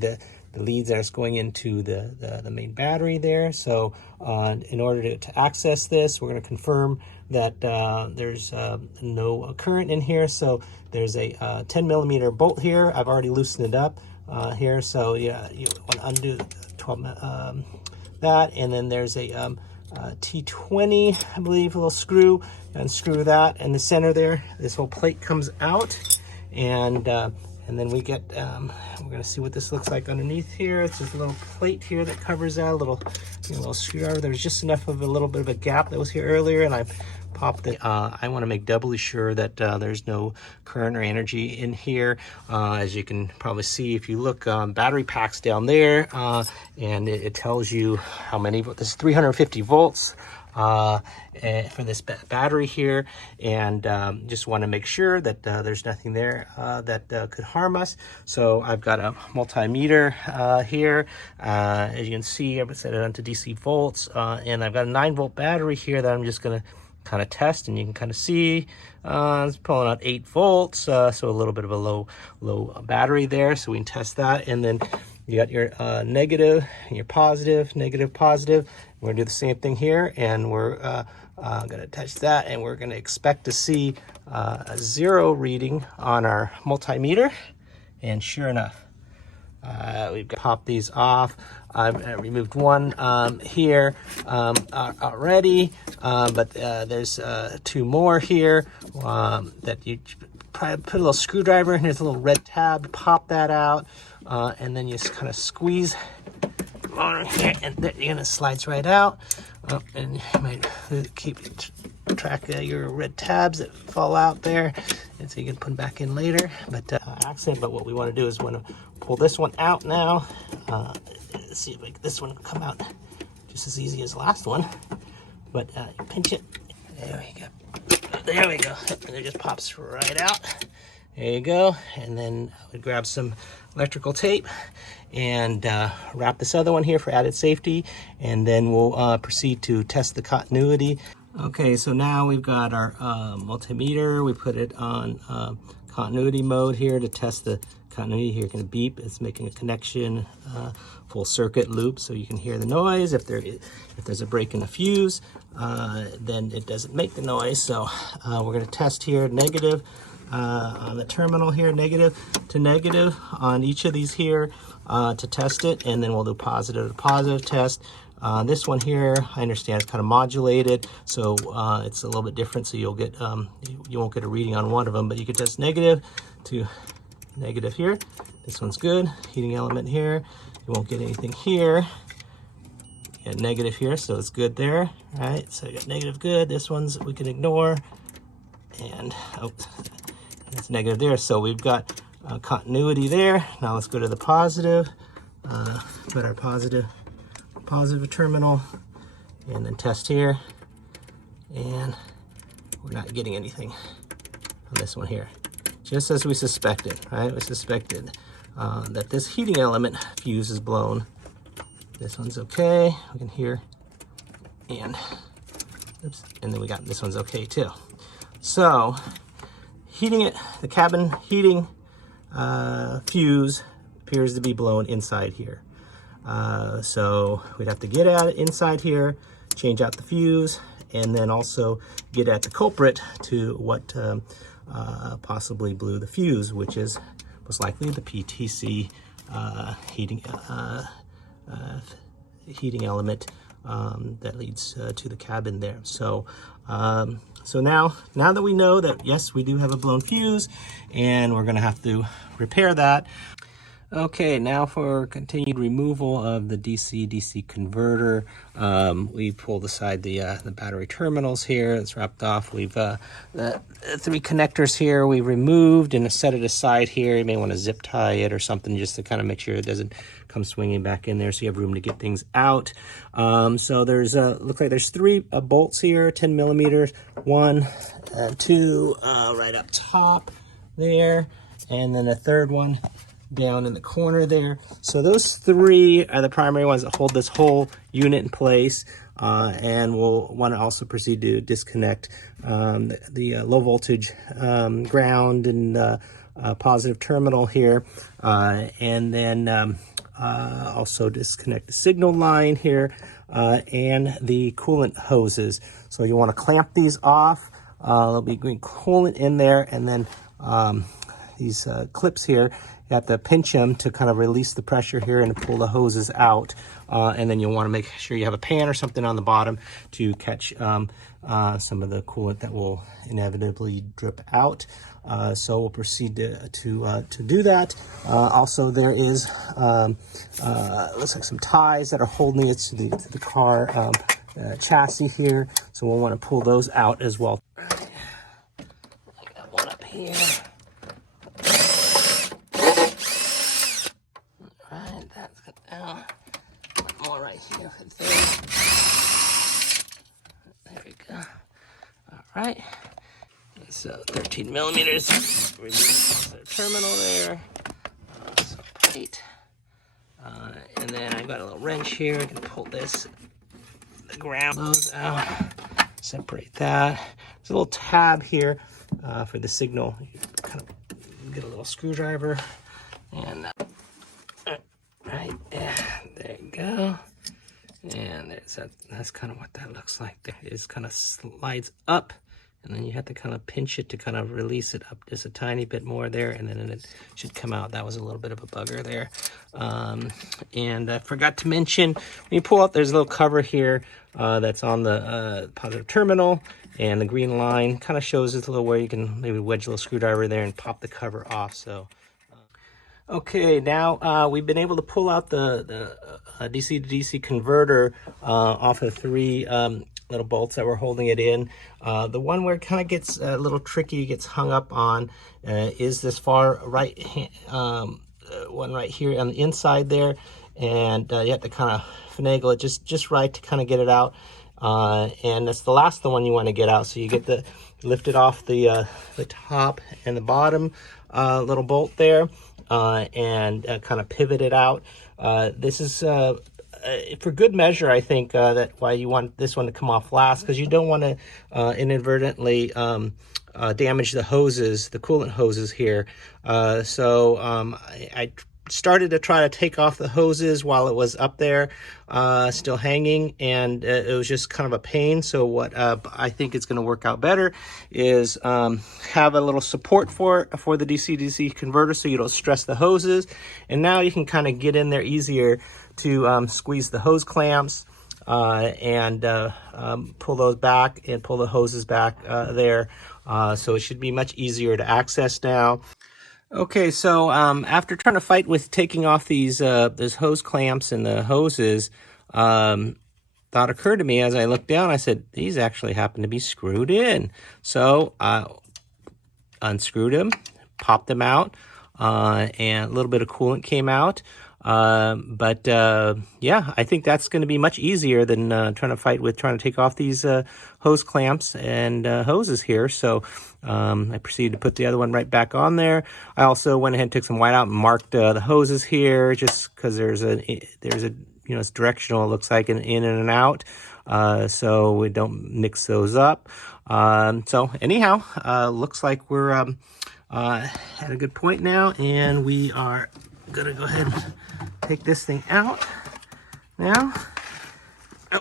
the leads that are going into the main battery there. So in order to access this, we're going to confirm that there's no current in here. So there's a 10 millimeter bolt here. I've already loosened it up here. So yeah, you want to undo 12 that, and then there's a T20, I believe, a little screw. Unscrew that in the center there. This whole plate comes out, and then we get, we're gonna see what this looks like underneath here. It's just a little plate here that covers that, a little screwdriver. There's just enough of a little bit of a gap that was here earlier, and I popped it. I wanna make doubly sure that there's no current or energy in here. As you can probably see, if you look, battery packs down there, and it tells you how many, this is 350 volts. For this battery here, and just want to make sure that there's nothing there that could harm us. So I've got a multimeter here. As you can see, I've set it onto DC volts, and I've got a 9-volt battery here that I'm just going to kind of test, and you can kind of see it's pulling out 8 volts, so a little bit of a low battery there, so we can test that. And then you got your negative and your positive, negative, positive. We're gonna do the same thing here, and we're gonna touch that, and we're gonna expect to see a 0 reading on our multimeter. And sure enough, we've got to pop these off. I've removed one here already, but there's 2 more here that you probably put a little screwdriver, and there's a little red tab, pop that out, and then you just kind of squeeze on here, and then it slides right out. And you might keep track of your red tabs that fall out there, and so you can put them back in later. But but what we want to do is want to pull this one out now. Let's see if this one can come out just as easy as the last one. But you pinch it. There we go. There we go. And it just pops right out. There you go. And then I would grab some electrical tape and wrap this other one here for added safety, and then we'll proceed to test the continuity. Okay, so now we've got our multimeter. We put it on continuity mode here to test the continuity. Here, going to beep. It's making a connection, full circuit loop, so you can hear the noise. If there's a break in the fuse, then it doesn't make the noise. So we're going to test here negative on the terminal here, negative to negative on each of these here to test it, and then we'll do positive to positive test. This one here, I understand it's kind of modulated, so it's a little bit different, so you'll get you won't get a reading on one of them, but you could test negative to negative here. This one's good. Heating element here, you won't get anything here. You got negative here, so it's good there. All right, so you got negative, good. This one's we can ignore, and it's negative there, so we've got continuity there. Now let's go to the positive. Put our positive terminal, and then test here, and we're not getting anything on this one here, just as we suspected. Right, we suspected that this heating element fuse is blown. This one's okay. We can hear, and oops, and then we got this one's okay too. So heating it, the cabin heating fuse appears to be blown inside here. So we'd have to get at it inside here, change out the fuse, and then also get at the culprit to what possibly blew the fuse, which is most likely the PTC heating element that leads to the cabin there. So so now that we know that, yes, we do have a blown fuse, and we're going to have to repair that. Okay, now for continued removal of the DC-DC converter. We pulled aside the battery terminals here. It's wrapped off. We've the 3 connectors here we removed and set it aside here. You may want to zip tie it or something just to kind of make sure it doesn't come swinging back in there, so you have room to get things out. So there's looks like there's 3 bolts here, 10 millimeters, 1 and 2 right up top there, and then a third one down in the corner there. So those 3 are the primary ones that hold this whole unit in place, and we'll want to also proceed to disconnect the low voltage ground and positive terminal here, and then Also disconnect the signal line here and the coolant hoses. So you want to clamp these off. There'll be green coolant in there, and then these clips here, you have to pinch them to kind of release the pressure here and pull the hoses out. And then you'll want to make sure you have a pan or something on the bottom to catch some of the coolant that will inevitably drip out. So we'll proceed to do that. Also, there is looks like some ties that are holding it to the car chassis here. So we'll want to pull those out as well. I got one up here. Alright, that's good now. One more right here for the thing. There we go. Alright. So 13 millimeters. Release the terminal there. So plate. And then I've got a little wrench here. I can pull this, the ground those out. Separate that. There's a little tab here for the signal. You kind of get a little screwdriver, and right there you go. And there's that's kind of what that looks like. There it kind of slides up, and then you have to kind of pinch it to kind of release it up just a tiny bit more there, and then it should come out. That was a little bit of a bugger there. And I forgot to mention, when you pull out, there's a little cover here that's on the positive terminal, and the green line kind of shows it's a little where you can maybe wedge a little screwdriver there and pop the cover off. So okay, now we've been able to pull out the DC to DC converter off of 3 little bolts that were holding it in. The one where it kind of gets a little tricky, gets hung up on, is this far right one right here on the inside there, and you have to kind of finagle it just right to kind of get it out. And that's the last one you want to get out. So you get lift it off the top and the bottom little bolt there, and kind of pivot it out. This is for good measure, I think, that why you want this one to come off last, because you don't want to inadvertently damage the hoses, the coolant hoses here. So I started to try to take off the hoses while it was up there, still hanging, and it was just kind of a pain. So what I think is going to work out better is have a little support for the DC-DC converter, so you don't stress the hoses. And now you can kind of get in there easier to squeeze the hose clamps and pull those back and pull the hoses back there. So it should be much easier to access now. Okay, so after trying to fight with taking off these hose clamps and the hoses, thought occurred to me as I looked down. I said, these actually happen to be screwed in. So I unscrewed them, popped them out, and a little bit of coolant came out. Yeah, I think that's going to be much easier than trying to take off these hose clamps and hoses here. So I proceeded to put the other one right back on there. I also went ahead and took some white out and marked the hoses here, just because there's a it's directional, it looks like, in and an out, so we don't mix those up. So anyhow, looks like we're at a good point now, and we are gonna go ahead and take this thing out now. Oh,